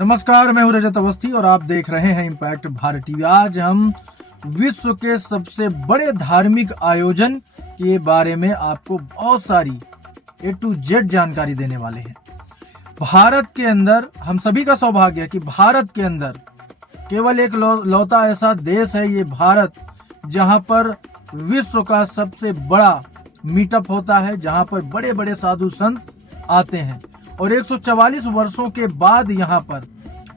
नमस्कार, मैं हूं रजत अवस्थी और आप देख रहे हैं इम्पैक्ट भारत टीवी। आज हम विश्व के सबसे बड़े धार्मिक आयोजन के बारे में आपको बहुत सारी ए टू जेड जानकारी देने वाले हैं। भारत के अंदर हम सभी का सौभाग्य है कि भारत के अंदर केवल एक लौता ऐसा देश है, ये भारत, जहां पर विश्व का सबसे बड़ा मीटअप होता है, जहां पर बड़े बड़े साधु संत आते हैं और 144 वर्षों के बाद यहाँ पर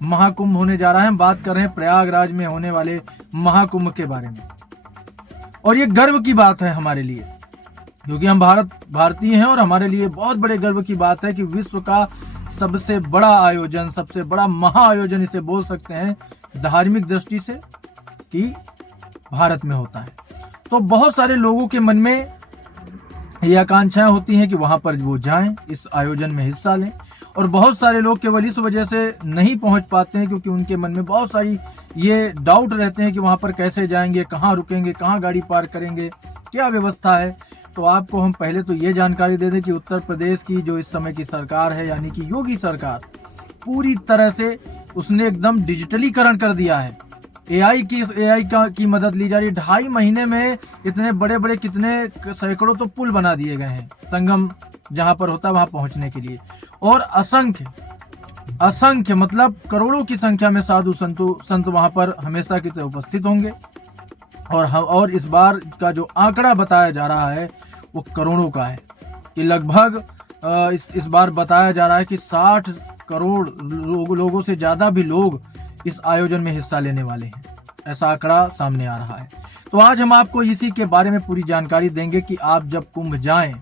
महाकुंभ होने जा रहा है। हम बात कर रहे हैं प्रयागराज में होने वाले महाकुंभ के बारे में और ये गर्व की बात है हमारे लिए, क्योंकि हम भारतीय हैं और हमारे लिए बहुत बड़े गर्व की बात है कि विश्व का सबसे बड़ा आयोजन, सबसे बड़ा महाआयोजन इसे बोल सकते हैं धार्मिक दृष्टि से, कि भारत में होता है। तो बहुत सारे लोगों के मन में ये आकांक्षाएं होती हैं कि वहां पर वो जाएं, इस आयोजन में हिस्सा लें, और बहुत सारे लोग केवल इस वजह से नहीं पहुंच पाते हैं क्योंकि उनके मन में बहुत सारी ये डाउट रहते हैं कि वहां पर कैसे जाएंगे, कहां रुकेंगे, कहां गाड़ी पार्क करेंगे, क्या व्यवस्था है। तो आपको हम पहले तो ये जानकारी दे दें कि उत्तर प्रदेश की जो इस समय की सरकार है, यानी कि योगी सरकार, पूरी तरह से उसने एकदम डिजिटलीकरण कर दिया है। एआई की मदद ली जा रही है। 2.5 महीने में इतने बड़े बड़े कितने सैकड़ों तो पुल बना दिए गए हैं संगम जहां पर होता है वहां पहुंचने के लिए, और असंख्य मतलब करोड़ों की संख्या में साधु संत वहां पर हमेशा की तरह उपस्थित होंगे। और इस बार का जो आंकड़ा बताया जा रहा है वो करोड़ों का है, कि लगभग इस बार बताया जा रहा है कि 60 करोड़ लोगों से ज्यादा भी लोग इस आयोजन में हिस्सा लेने वाले हैं, ऐसा आंकड़ा सामने आ रहा है। तो आज हम आपको इसी के बारे में पूरी जानकारी देंगे कि आप जब कुंभ जाएं,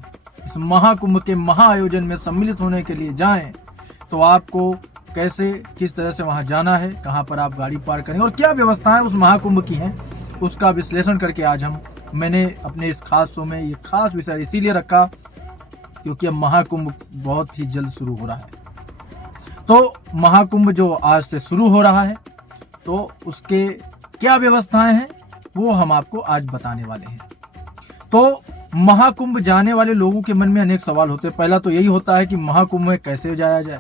इस महाकुंभ के महाआयोजन में सम्मिलित होने के लिए जाएं, तो आपको कैसे, किस तरह से वहां जाना है, कहां पर आप गाड़ी पार्क करेंगे और क्या व्यवस्थाएं उस महाकुंभ की हैं, उसका विश्लेषण करके आज मैंने अपने इस खास शो में ये खास विषय इसीलिए रखा क्योंकि अब महाकुंभ बहुत ही जल्द शुरू हो रहा है। तो महाकुंभ जो आज से शुरू हो रहा है, तो उसके क्या व्यवस्थाएं हैं वो हम आपको आज बताने वाले हैं। तो महाकुंभ जाने वाले लोगों के मन में अनेक सवाल होते हैं। पहला तो यही होता है कि महाकुंभ में कैसे जाया जाए,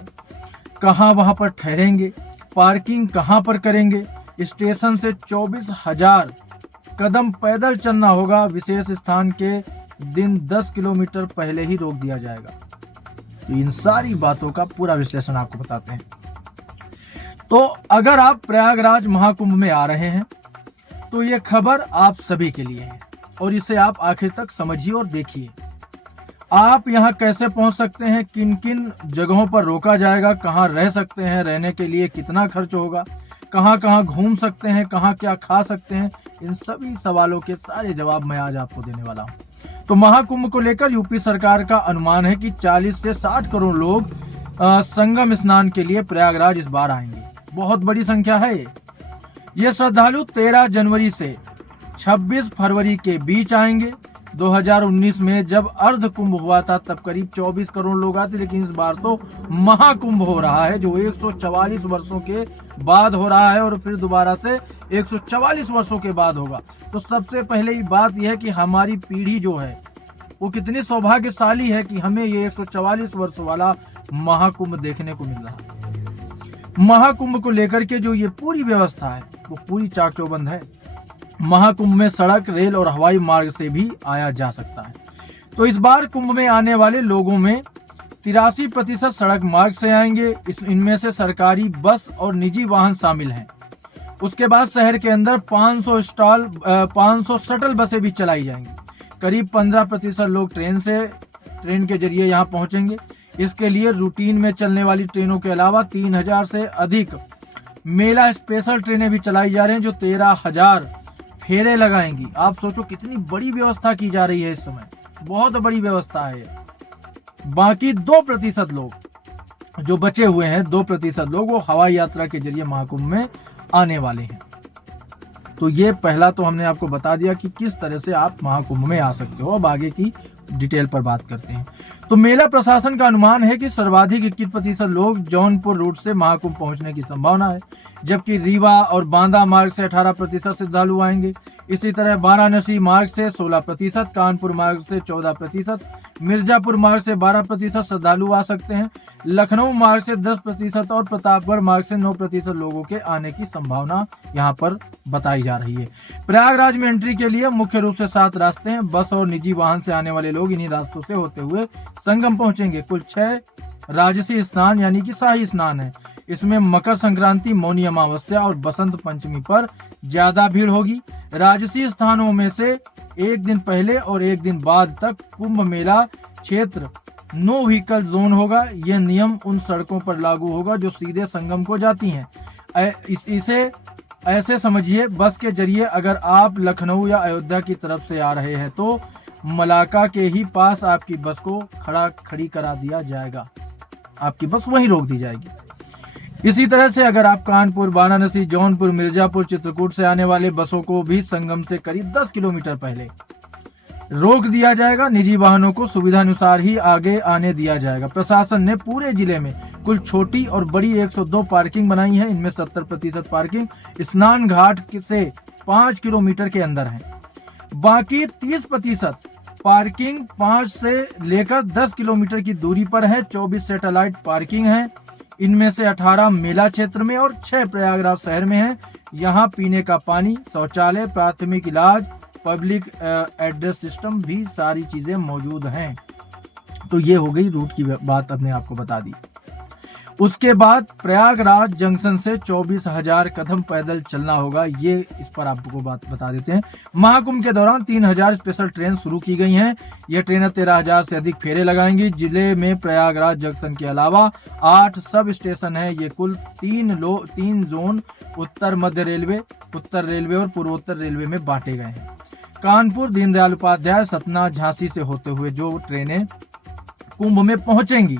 कहां वहां पर ठहरेंगे, पार्किंग कहां पर करेंगे, स्टेशन से 24,000 कदम पैदल चलना होगा, विशेष स्थान के दिन 10 किलोमीटर पहले ही रोक दिया जाएगा। तो इन सारी बातों का पूरा विश्लेषण आपको बताते हैं। तो अगर आप प्रयागराज महाकुंभ में आ रहे हैं तो ये खबर आप सभी के लिए है और इसे आप आखिर तक समझिए और देखिए। आप यहाँ कैसे पहुंच सकते हैं, किन किन जगहों पर रोका जाएगा, कहाँ रह सकते हैं, रहने के लिए कितना खर्च होगा, कहाँ कहाँ घूम सकते हैं, कहाँ क्या खा सकते हैं, इन सभी सवालों के सारे जवाब मैं आज आपको देने वाला हूँ। तो महाकुंभ को लेकर यूपी सरकार का अनुमान है कि 40 से 60 करोड़ लोग संगम स्नान के लिए प्रयागराज इस बार आएंगे। बहुत बड़ी संख्या है ये श्रद्धालु 13 जनवरी से 26 फरवरी के बीच आएंगे। 2019 में जब अर्ध कुंभ हुआ था तब करीब 24 करोड़ लोग आते, लेकिन इस बार तो महाकुंभ हो रहा है जो 144 वर्षों के बाद हो रहा है और फिर दोबारा से 144 वर्षों के बाद होगा। तो सबसे पहले ही बात यह है कि हमारी पीढ़ी जो है वो कितनी सौभाग्यशाली है कि हमें ये 144 वर्ष वाला महाकुंभ देखने को मिल रहा है। महाकुंभ को लेकर के जो ये पूरी व्यवस्था है वो पूरी चाक चौबंद है। महाकुंभ में सड़क, रेल और हवाई मार्ग से भी आया जा सकता है। तो इस बार कुंभ में आने वाले लोगों में 83% सड़क मार्ग से आएंगे। इनमें से सरकारी बस और निजी वाहन शामिल हैं। उसके बाद शहर के अंदर 500 शटल बसें भी चलाई जाएंगी। करीब 15% लोग ट्रेन के जरिए यहाँ पहुंचेंगे। इसके लिए रूटीन में चलने वाली ट्रेनों के अलावा 3000 से अधिक मेला स्पेशल ट्रेनें भी चलाई जा रही हैं जो 13,000 फेरे लगाएंगी। आप सोचो कितनी बड़ी व्यवस्था की जा रही है इस समय, बहुत बड़ी व्यवस्था है। बाकी 2% लोग जो बचे हुए हैं, 2% लोग वो हवाई यात्रा के जरिए महाकुंभ में आने वाले हैं। तो ये पहला तो हमने आपको बता दिया कि किस तरह से आप महाकुंभ में आ सकते हो। अब आगे की डिटेल पर बात करते हैं। तो मेला प्रशासन का अनुमान है कि सर्वाधिक 21% लोग जौनपुर रूट से महाकुंभ पहुंचने की संभावना है, जबकि रीवा और बांदा मार्ग से 18% श्रद्धालु आएंगे। इसी तरह वाराणसी मार्ग से 16%, कानपुर मार्ग से 14%, मिर्जापुर मार्ग से 12% श्रद्धालु आ सकते हैं, लखनऊ मार्ग से 10% और प्रतापगढ़ मार्ग से 9% लोगों के आने की संभावना यहाँ पर बताई जा रही है। प्रयागराज में एंट्री के लिए मुख्य रूप से 7 रास्ते हैं। बस और निजी वाहन से आने वाले लोग इन्हीं रास्तों से होते हुए संगम पहुंचेंगे। कुल 6 राजसी स्नान यानी कि शाही स्नान है। इसमें मकर संक्रांति, मौनी अमावस्या और बसंत पंचमी पर ज्यादा भीड़ होगी। राजसी स्थानों में से एक दिन पहले और एक दिन बाद तक कुंभ मेला क्षेत्र नो व्हीकल जोन होगा। यह नियम उन सड़कों पर लागू होगा जो सीधे संगम को जाती हैं। इसे ऐसे समझिए, बस के जरिए अगर आप लखनऊ या अयोध्या की तरफ से आ रहे हैं तो मलाका के ही पास आपकी बस को खड़ी करा दिया जाएगा, आपकी बस वहीं रोक दी जाएगी। इसी तरह से अगर आप कानपुर, वाराणसी, जौनपुर, मिर्जापुर, चित्रकूट से आने वाले बसों को भी संगम से करीब 10 किलोमीटर पहले रोक दिया जाएगा। निजी वाहनों को सुविधानुसार ही आगे आने दिया जाएगा। प्रशासन ने पूरे जिले में कुल छोटी और बड़ी 102 पार्किंग बनाई है। इनमें 70% पार्किंग स्नान घाट से 5 किलोमीटर के अंदर है। बाकी 30% पार्किंग 5 से लेकर 10 किलोमीटर की दूरी पर है। 24 सैटेलाइट पार्किंग है। इनमें से 18 मेला क्षेत्र में और 6 प्रयागराज शहर में है। यहाँ पीने का पानी, शौचालय, प्राथमिक इलाज, पब्लिक एड्रेस सिस्टम भी सारी चीजें मौजूद हैं। तो ये हो गई रूट की बात, अपने आपको बता दी। उसके बाद प्रयागराज जंक्शन से 24,000 कदम पैदल चलना होगा। ये इस पर आपको बात बता देते हैं। महाकुंभ के दौरान 3,000 स्पेशल ट्रेन शुरू की गई हैं। ये ट्रेनें 13,000 से अधिक फेरे लगाएंगी। जिले में प्रयागराज जंक्शन के अलावा 8 सब स्टेशन है। ये कुल 3 जोन उत्तर मध्य रेलवे, उत्तर रेलवे और पूर्वोत्तर रेलवे में बांटे गए हैं। कानपुर, दीनदयाल उपाध्याय, सतना, झांसी से होते हुए जो ट्रेनें कुंभ में पहुंचेंगी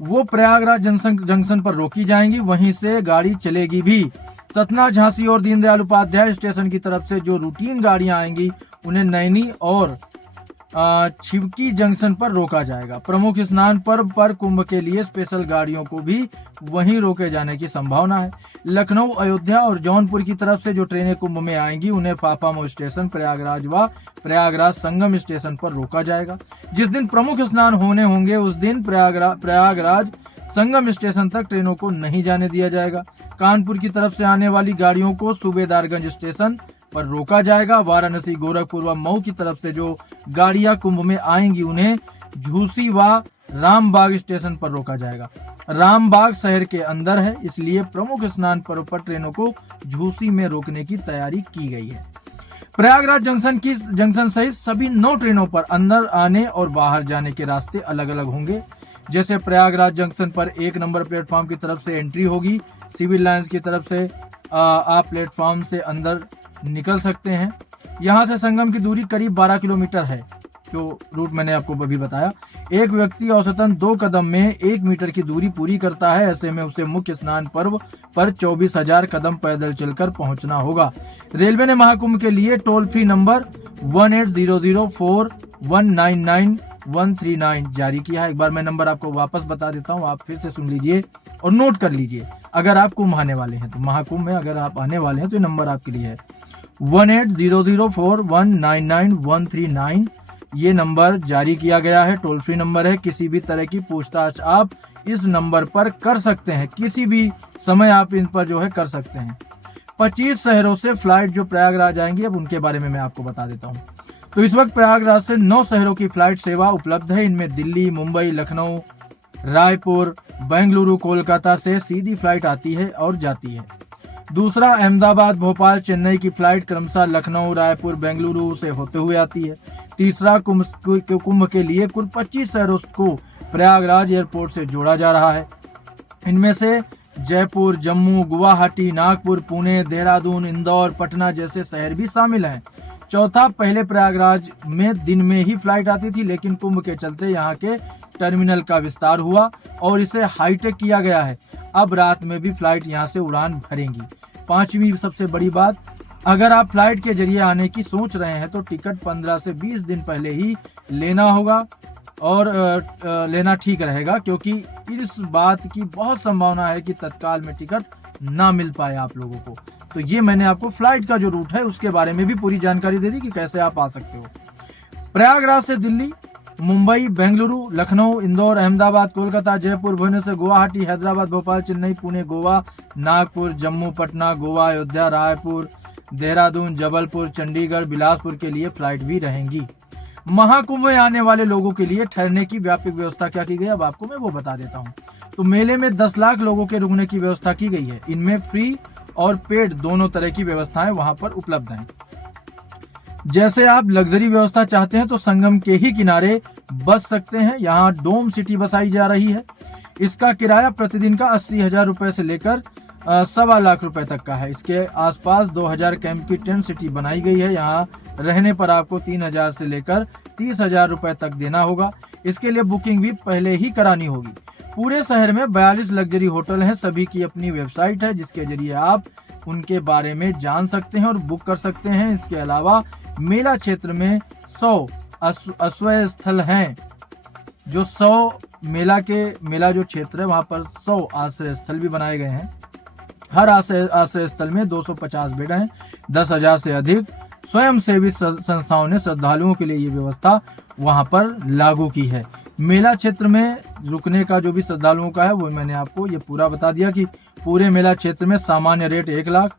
वो प्रयागराज जंक्शन पर रोकी जाएंगी, वहीं से गाड़ी चलेगी भी। सतना, झांसी और दीनदयाल उपाध्याय स्टेशन की तरफ से जो रूटीन गाड़ियां आएंगी उन्हें नैनी और छिवकी जंक्शन पर रोका जाएगा। प्रमुख स्नान पर्व पर कुंभ के लिए स्पेशल गाड़ियों को भी वहीं रोके जाने की संभावना है। लखनऊ, अयोध्या और जौनपुर की तरफ से जो ट्रेनें कुंभ में आएंगी उन्हें फाफामो स्टेशन, प्रयागराज व प्रयागराज संगम स्टेशन पर रोका जाएगा। जिस दिन प्रमुख स्नान होने होंगे उस दिन प्रयागराज संगम स्टेशन तक ट्रेनों को नहीं जाने दिया जाएगा। कानपुर की तरफ से आने वाली गाड़ियों को सूबेदारगंज स्टेशन पर रोका जाएगा। वाराणसी, गोरखपुर व मऊ की तरफ से जो गाड़ियां कुंभ में आएंगी उन्हें झूसी व रामबाग स्टेशन पर रोका जाएगा। रामबाग शहर के अंदर है, इसलिए प्रमुख स्नान पर्व पर ट्रेनों को झूसी में रोकने की तैयारी की गई है। प्रयागराज जंक्शन सहित सभी 9 ट्रेनों पर अंदर आने और बाहर जाने के रास्ते अलग अलग होंगे। जैसे प्रयागराज जंक्शन पर 1 नंबर प्लेटफॉर्म की तरफ से एंट्री होगी। सिविल लाइंस की तरफ से आप प्लेटफॉर्म से अंदर निकल सकते हैं। यहाँ से संगम की दूरी करीब 12 किलोमीटर है, जो रूट मैंने आपको अभी बताया। एक व्यक्ति औसतन 2 कदम में 1 मीटर की दूरी पूरी करता है। ऐसे में उसे मुख्य स्नान पर्व पर 24,000 कदम पैदल चलकर पहुंचना होगा। रेलवे ने महाकुंभ के लिए टोल फ्री नंबर 18004199 जारी किया है। एक बार मैं नंबर आपको वापस बता देता हूँ, आप फिर से सुन लीजिए और नोट कर लीजिए। अगर आप कुंभ आने वाले हैं तो महाकुंभ में अगर आप आने वाले हैं तो ये नंबर आपके लिए है 18004199 ये नंबर जारी किया गया है, टोल फ्री नंबर है। किसी भी तरह की पूछताछ आप इस नंबर पर कर सकते हैं, किसी भी समय आप इन पर जो है कर सकते हैं। 25 शहरों से फ्लाइट जो प्रयागराज आएंगी, अब उनके बारे में मैं आपको बता देता हूँ। तो इस वक्त प्रयागराज से 9 शहरों की फ्लाइट सेवा उपलब्ध है। इनमें दिल्ली, मुंबई, लखनऊ, रायपुर, बेंगलुरु, कोलकाता से सीधी फ्लाइट आती है और जाती है। दूसरा, अहमदाबाद, भोपाल, चेन्नई की फ्लाइट क्रमशः लखनऊ, रायपुर, बेंगलुरु से होते हुए आती है। तीसरा, कुंभ के लिए कुल 25 शहरों को प्रयागराज एयरपोर्ट से जोड़ा जा रहा है। इनमें से जयपुर, जम्मू, गुवाहाटी, नागपुर, पुणे, देहरादून, इंदौर, पटना जैसे शहर भी शामिल हैं। चौथा, पहले प्रयागराज में दिन में ही फ्लाइट आती थी, लेकिन कुंभ के चलते यहाँ के टर्मिनल का विस्तार हुआ और इसे हाईटेक किया गया है। अब रात में भी फ्लाइट यहाँ से उड़ान भरेंगी। 5वीं सबसे बड़ी बात, अगर आप फ्लाइट के जरिए आने की सोच रहे हैं तो टिकट 15 से 20 दिन पहले ही लेना होगा और लेना ठीक रहेगा, क्योंकि इस बात की बहुत संभावना है कि तत्काल में टिकट ना मिल पाए आप लोगों को। तो ये मैंने आपको फ्लाइट का जो रूट है उसके बारे में भी पूरी जानकारी दे दी कि कैसे आप आ सकते हो। प्रयागराज से दिल्ली, मुंबई, बेंगलुरु, लखनऊ, इंदौर, अहमदाबाद, कोलकाता, जयपुर, भुवनेश्वर, गुवाहाटी, हैदराबाद, भोपाल, चेन्नई, पुणे, गोवा, नागपुर, जम्मू, पटना, गोवा, अयोध्या, रायपुर, देहरादून, जबलपुर, चंडीगढ़, बिलासपुर के लिए फ्लाइट भी रहेंगी। महाकुंभ में आने वाले लोगों के लिए ठहरने की व्यापक व्यवस्था क्या की गई, अब आपको मैं वो बता देता हूँ। तो मेले में 10 लाख लोगों के रुकने की व्यवस्था की गई है। इनमें फ्री और पेड दोनों तरह की व्यवस्थाएं वहां पर उपलब्ध हैं। जैसे आप लग्जरी व्यवस्था चाहते हैं तो संगम के ही किनारे बस सकते हैं। यहाँ डोम सिटी बसाई जा रही है। इसका किराया प्रतिदिन का 80,000 रुपए से लेकर 1.25 लाख रुपए तक का है। इसके आसपास 2000 कैंप की टेंट सिटी बनाई गई है। यहाँ रहने पर आपको 3,000 से लेकर 30,000 रुपए तक देना होगा। इसके लिए बुकिंग भी पहले ही करानी होगी। पूरे शहर में 42 लग्जरी होटल हैं। सभी की अपनी वेबसाइट है जिसके जरिए आप उनके बारे में जान सकते हैं और बुक कर सकते हैं। इसके अलावा मेला क्षेत्र में 100 आश्रय स्थल हैं। जो 100 मेला जो क्षेत्र है वहां पर 100 आश्रय स्थल भी बनाए गए हैं। हर आश्रय स्थल में 250 बेड हैं। 10,000 से अधिक स्वयंसेवी संस्थाओं ने श्रद्धालुओं के लिए ये व्यवस्था वहां पर लागू की है। मेला क्षेत्र में रुकने का जो भी श्रद्धालुओं का है वो मैंने आपको ये पूरा बता दिया कि पूरे मेला क्षेत्र में सामान्य रेट 1 लाख,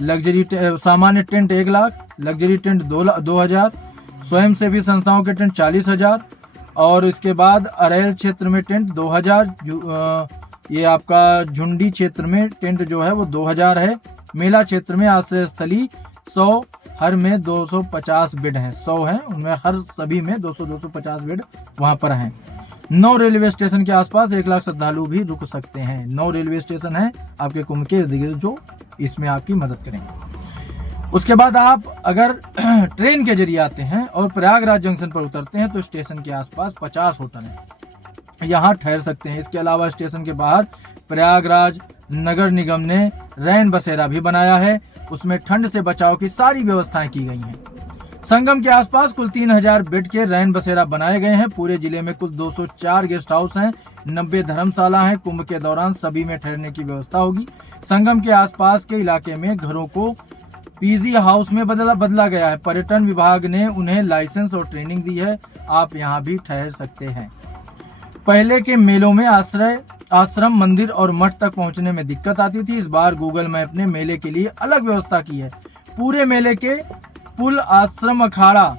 सामान्य टेंट 1 लाख, लग्जरी टेंट 2,000, स्वयंसेवी संस्थाओं के टेंट 40,000 और इसके बाद अरेल क्षेत्र में टेंट 2,000। ये आपका झुंडी क्षेत्र में टेंट जो है वो 2,000 है। मेला क्षेत्र में आश्रय स्थली 100, हर में 250 बेड हैं। 100 हैं उनमें हर सभी में 250 बेड वहां पर हैं। 9 रेलवे स्टेशन के आसपास 1 लाख श्रद्धालु भी रुक सकते हैं। 9 रेलवे स्टेशन हैं आपके कुंभ के इर्द गिर्द जो इसमें आपकी मदद करेंगे। उसके बाद आप अगर ट्रेन के जरिए आते हैं और प्रयागराज जंक्शन पर उतरते हैं तो स्टेशन के आसपास 50 होटल हैं, यहाँ ठहर सकते हैं। इसके अलावा स्टेशन के बाहर प्रयागराज नगर निगम ने रैन बसेरा भी बनाया है। उसमें ठंड से बचाव की सारी व्यवस्थाएं की गई हैं। संगम के आसपास कुल 3,000 बेड के रैन बसेरा बनाए गए हैं। पूरे जिले में कुल 204 गेस्ट हाउस हैं। 90 धर्मशाला हैं। कुंभ के दौरान सभी में ठहरने की व्यवस्था होगी। संगम के आसपास के इलाके में घरों को पीजी हाउस में बदला गया है। पर्यटन विभाग ने उन्हें लाइसेंस और ट्रेनिंग दी है। आप यहाँ भी ठहर सकते हैं। पहले के मेलों में आश्रम, मंदिर और मठ तक पहुंचने में दिक्कत आती थी। इस बार गूगल मैप ने मेले के लिए अलग व्यवस्था की है। पूरे मेले के पुल, आश्रम, अखाड़ा,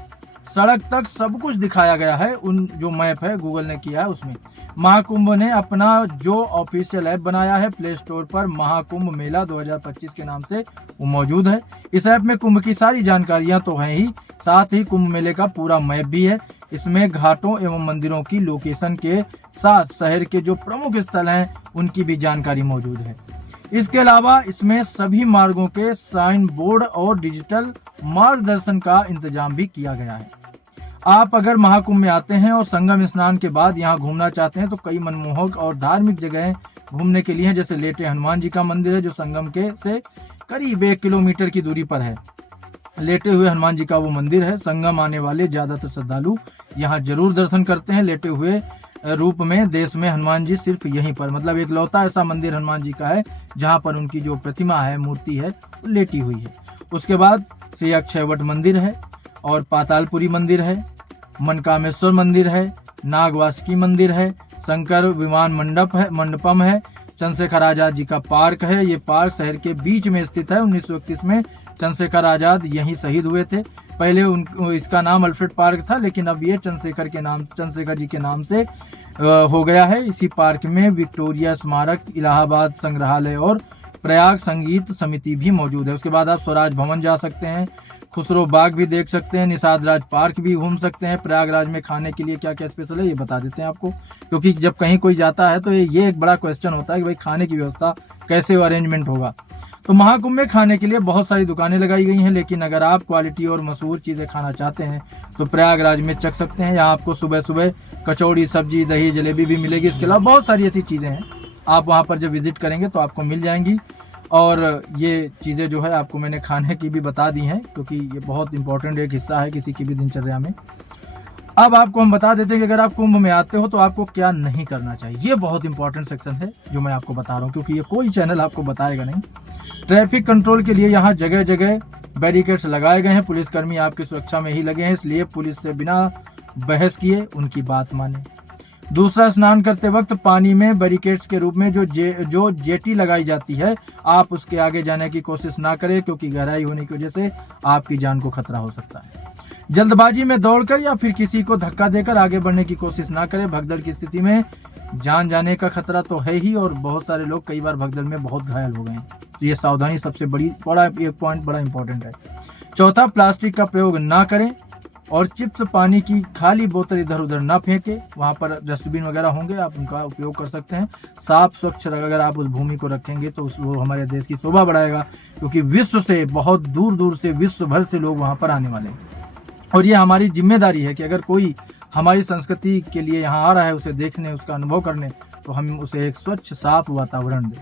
सड़क तक सब कुछ दिखाया गया है। उन जो मैप है गूगल ने किया है उसमें। महाकुंभ ने अपना जो ऑफिशियल ऐप बनाया है प्ले स्टोर पर, महाकुंभ मेला 2025 के नाम से वो मौजूद है। इस ऐप में कुंभ की सारी जानकारियां तो हैं ही, साथ ही कुंभ मेले का पूरा मैप भी है। इसमें घाटों एवं मंदिरों की लोकेशन के साथ शहर के जो प्रमुख स्थल हैं उनकी भी जानकारी मौजूद है। इसके अलावा इसमें सभी मार्गों के साइन बोर्ड और डिजिटल मार्गदर्शन का इंतजाम भी किया गया है। आप अगर महाकुंभ में आते हैं और संगम स्नान के बाद यहाँ घूमना चाहते हैं तो कई मनमोहक और धार्मिक जगहें घूमने के लिए हैं। जैसे लेटे हनुमान जी का मंदिर है जो संगम के से करीब 1 किलोमीटर की दूरी पर है। लेटे हुए हनुमान जी का वो मंदिर है। संगम आने वाले ज्यादातर श्रद्धालु यहाँ जरूर दर्शन करते हैं। लेटे हुए रूप में देश में हनुमान जी सिर्फ यहीं पर, मतलब एक लौता ऐसा मंदिर हनुमान जी का है जहाँ पर उनकी जो प्रतिमा है, मूर्ति है, लेटी हुई है। उसके बाद श्री अक्षयवट मंदिर है और पातालपुरी मंदिर है, मनकामेश्वर मंदिर है, नागवासुकी मंदिर है, शंकर विमान मंडपम है, चंद्रशेखर आजाद जी का पार्क है। ये पार्क शहर के बीच में स्थित है। 1931 में चंद्रशेखर आजाद यहीं शहीद हुए थे। पहले इसका नाम अल्फ्रेड पार्क था, लेकिन अब ये चंद्रशेखर जी के नाम से हो गया है। इसी पार्क में विक्टोरिया स्मारक, इलाहाबाद संग्रहालय और प्रयाग संगीत समिति भी मौजूद है। उसके बाद आप स्वराज भवन जा सकते हैं, खुसरो बाग भी देख सकते हैं, निषाद राज पार्क भी घूम सकते हैं। प्रयागराज में खाने के लिए क्या क्या स्पेशल है ये बता देते हैं आपको, क्योंकि जब कहीं कोई जाता है तो ये एक बड़ा क्वेश्चन होता है कि भाई खाने की व्यवस्था कैसे अरेंजमेंट होगा। तो महाकुंभ में खाने के लिए बहुत सारी दुकानें लगाई गई हैं, लेकिन अगर आप क्वालिटी और मशहूर चीजें खाना चाहते हैं तो प्रयागराज में चख सकते हैं। यहाँ आपको सुबह सुबह कचौड़ी, सब्जी, दही, जलेबी भी मिलेगी। इसके अलावा बहुत सारी ऐसी चीजें हैं, आप वहाँ पर जब विजिट करेंगे तो आपको मिल जाएंगी। और ये चीज़ें जो है आपको मैंने खाने की भी बता दी हैं, क्योंकि ये बहुत इंपॉर्टेंट एक हिस्सा है किसी की भी दिनचर्या में। अब आपको हम बता देते हैं कि अगर आप कुंभ में आते हो तो आपको क्या नहीं करना चाहिए। ये बहुत इंपॉर्टेंट सेक्शन है जो मैं आपको बता रहा हूँ, क्योंकि ये कोई चैनल आपको बताएगा नहीं। ट्रैफिक कंट्रोल के लिए यहाँ जगह जगह बैरिकेड्स लगाए गए हैं। पुलिसकर्मी आपकी सुरक्षा में ही लगे हैं, इसलिए पुलिस से बिना बहस किए उनकी बात माने। दूसरा, स्नान करते वक्त पानी में बैरिकेड्स के रूप में जो जेटी लगाई जाती है, आप उसके आगे जाने की कोशिश ना करें, क्योंकि गहराई होने की वजह से आपकी जान को खतरा हो सकता है। जल्दबाजी में दौड़कर या फिर किसी को धक्का देकर आगे बढ़ने की कोशिश ना करें। भगदड़ की स्थिति में जान जाने का खतरा तो है ही, और बहुत सारे लोग कई बार भगदड़ में बहुत घायल हो गए हैं। तो ये सावधानी सबसे बड़ा एक पॉइंट बड़ा इंपॉर्टेंट है। चौथा, प्लास्टिक का प्रयोग ना करें और चिप्स, पानी की खाली बोतल इधर उधर ना फेंके। वहां पर डस्टबिन वगैरह होंगे, आप उनका उपयोग कर सकते हैं। साफ स्वच्छ अगर आप उस भूमि को रखेंगे तो वो हमारे देश की शोभा बढ़ाएगा, क्योंकि विश्व से बहुत दूर दूर से, विश्व भर से लोग वहां पर आने वाले हैं। और ये हमारी जिम्मेदारी है कि अगर कोई हमारी संस्कृति के लिए यहाँ आ रहा है, उसे देखने, उसका अनुभव करने, तो हम उसे एक स्वच्छ साफ वातावरण दें।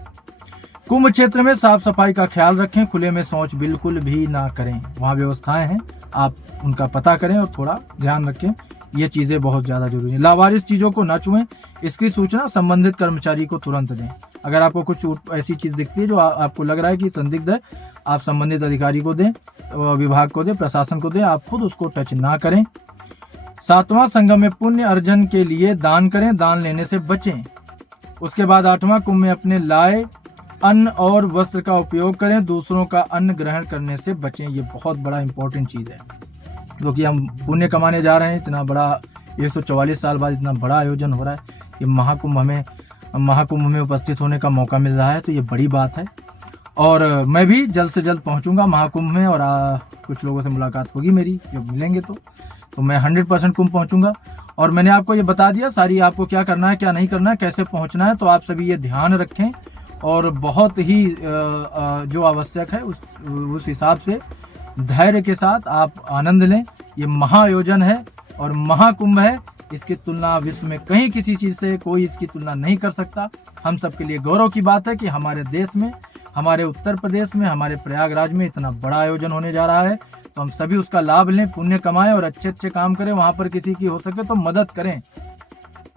कुंभ क्षेत्र में साफ सफाई का ख्याल रखें। खुले में शौच बिल्कुल भी ना करें। वहाँ व्यवस्थाएं हैं, आप उनका पता करें और थोड़ा ध्यान रखें। ये चीजें बहुत ज्यादा जरूरी है। लावारिस चीजों को न छुएं। इसकी सूचना संबंधित कर्मचारी को तुरंत दें। अगर आपको कुछ ऐसी चीज दिखती है जो आपको लग रहा है कि संदिग्ध है, आप संबंधित अधिकारी को दें, विभाग को दें, प्रशासन को दें। आप खुद उसको टच ना करें। सातवां, संगम में पुण्य अर्जन के लिए दान करें, दान लेने से बचें। उसके बाद आठवां, कुंभ में अपने लाए अन्न और वस्त्र का उपयोग करें, दूसरों का अन्न ग्रहण करने से बचें। ये बहुत बड़ा इंपॉर्टेंट चीज है, क्योंकि हम पुण्य कमाने जा रहे हैं। इतना बड़ा 144 साल बाद इतना बड़ा आयोजन हो रहा है, ये महाकुंभ में उपस्थित होने का मौका मिल रहा है, तो ये बड़ी बात है। और मैं भी जल्द से जल्द पहुंचूंगा महाकुंभ में, और कुछ लोगों से मुलाकात होगी मेरी, जो मिलेंगे तो मैं 100% कुंभ पहुंचूंगा। और मैंने आपको ये बता दिया सारी, आपको क्या करना है, क्या नहीं करना है, कैसे पहुंचना है। तो आप सभी ये ध्यान रखें और बहुत ही जो आवश्यक है उस हिसाब से धैर्य के साथ आप आनंद लें। ये महाआयोजन है और महाकुंभ है, इसकी तुलना विश्व में कहीं किसी चीज से कोई इसकी तुलना नहीं कर सकता। हम सबके लिए गौरव की बात है कि हमारे देश में, हमारे उत्तर प्रदेश में, हमारे प्रयागराज में इतना बड़ा आयोजन होने जा रहा है। तो हम सभी उसका लाभ लें, पुण्य कमाएं और अच्छे अच्छे काम करें। वहां पर किसी की हो सके तो मदद करें।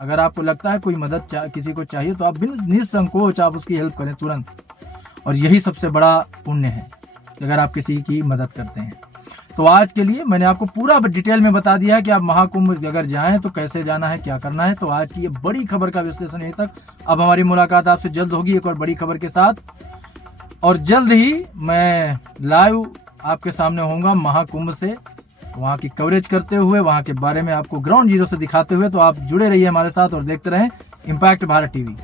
अगर आपको लगता है कोई मदद किसी को चाहिए, तो आप बिना निसंकोच आप उसकी हेल्प करें तुरंत। और यही सबसे बड़ा पुण्य है, अगर आप किसी की मदद करते हैं। तो आज के लिए मैंने आपको पूरा डिटेल में बता दिया है कि आप महाकुंभ अगर जाएं तो कैसे जाना है, क्या करना है। तो आज की ये बड़ी खबर का विश्लेषण यहीं तक। अब हमारी मुलाकात आपसे जल्द होगी एक और बड़ी खबर के साथ, और जल्द ही मैं लाइव आपके सामने होऊंगा महाकुंभ से, वहाँ की कवरेज करते हुए, वहाँ के बारे में आपको ग्राउंड जीरो से दिखाते हुए। तो आप जुड़े रहिए हमारे साथ और देखते रहें इम्पैक्ट भारत टीवी।